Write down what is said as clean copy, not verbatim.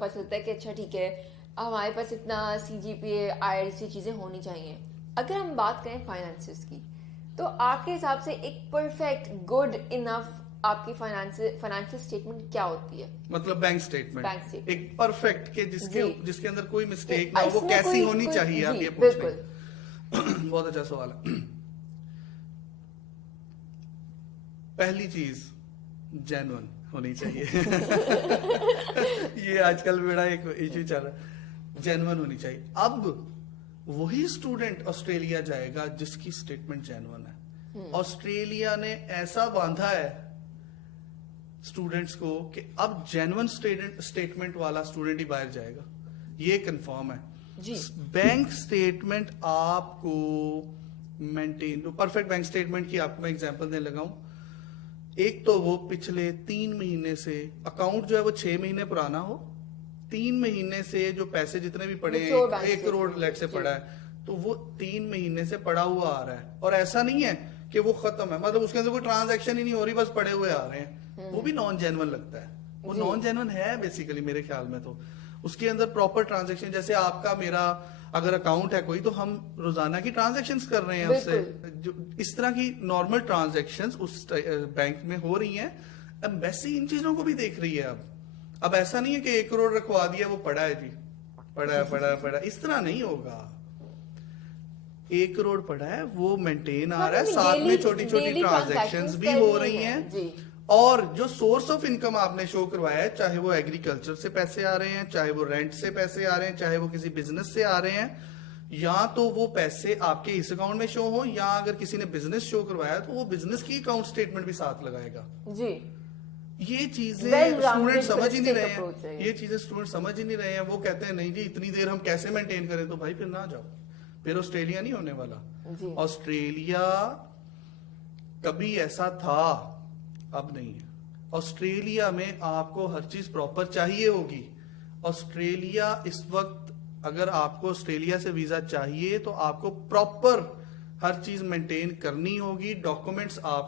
पता चलता है कि अच्छा ठीक है हमारे पास इतना CGPA IRC चीजें होनी चाहिए। अगर हम बात करें फाइनेंसेस की, तो आपके हिसाब से एक परफेक्ट गुड इनफ आपकी फाइनेंशियल स्टेटमेंट क्या होती है? मतलब बैंक स्टेटमेंट एक परफेक्ट के जिसके अंदर कोई मिस्टेक ना हो, वो कैसी होनी चाहिए, आप ये पूछ रहे हैं। बहुत अच्छा सवाल है। पहली चीज जेन्युइन होनी चाहिए। ये आजकल बड़ा एक इश्यू चल रहा है, जेन्युइन होनी चाहिए। अब वही स्टूडेंट ऑस्ट्रेलिया जाएगा जिसकी स्टेटमेंट जेन्युइन है। ऑस्ट्रेलिया ने ऐसा बांधा है स्टूडेंट्स को कि अब जेन्युइन स्टेटमेंट वाला स्टूडेंट ही बाहर जाएगा, ये कंफर्म है जी। बैंक स्टेटमेंट आपको मेंटेन, परफेक्ट बैंक स्टेटमेंट की आपको मैं एग्जांपल देने लगा हूं। एक तो वो पिछले 3 महीने से अकाउंट जो है वो 6 महीने पुराना हो, 3 महीने से जो पैसे जितने भी पड़े हैं, 1 करोड़ लेट से पड़ा है, तो वो 3 महीने से पड़ा हुआ आ रहा है। और ऐसा नहीं है कि वो खत्म है, मतलब उसके अंदर कोई ट्रांजैक्शन ही नहीं हो रही, बस पड़े हुए आ रहे हैं, वो भी नॉन जेन्युइन लगता है। वो नॉन जेन्युइन है बेसिकली मेरे ख्याल में। तो उसके अंदर प्रॉपर ट्रांजैक्शन, जैसे आपका मेरा अगर अकाउंट है कोई, तो हम रोजाना की ट्रांजैक्शंस कर रहे हैं उससे, जो इस तरह की नॉर्मल ट्रांजैक्शंस उस बैंक में हो रही हैं। एम्बेसी इन चीजों को भी देख रही है। अब ऐसा नहीं है कि 1 करोड़ रखवा दिया वो पड़ा है जी, पड़ा, इस तरह नहीं होगा। 1 करोड़ पड़ा है, वो मेंटेन आ रहा है, साथ में छोटी छोटी ट्रांजैक्शंस भी हो रही हैं। और जो सोर्स ऑफ इनकम आपने शो करवाया है, चाहे वो एग्रीकल्चर से पैसे आ रहे हैं, चाहे वो रेंट से पैसे आ रहे हैं, चाहे वो किसी बिजनेस से आ रहे हैं, या तो वो पैसे आपके इस अकाउंट में शो हो, या अगर किसी ने बिजनेस शो करवाया तो वो बिजनेस की अकाउंट स्टेटमेंट भी साथ लगाएगा जी। ये चीजें स्टूडेंट समझ ही नहीं रहे हैं, ये चीजें स्टूडेंट समझ ही नहीं रहे हैं। वो कहते हैं नहीं जी इतनी देर हम कैसे मेंटेन करें, तो भाई फिर ना जाओ, फिर ऑस्ट्रेलिया नहीं होने वाला। ऑस्ट्रेलिया कभी ऐसा था, अब नहीं है। ऑस्ट्रेलिया में आपको हर चीज प्रॉपर चाहिए होगी। ऑस्ट्रेलिया इस वक्त, अगर आपको ऑस्ट्रेलिया से वीजा चाहिए तो आपको प्रॉपर हर चीज मेंटेन करनी होगी। डॉक्यूमेंट्स आप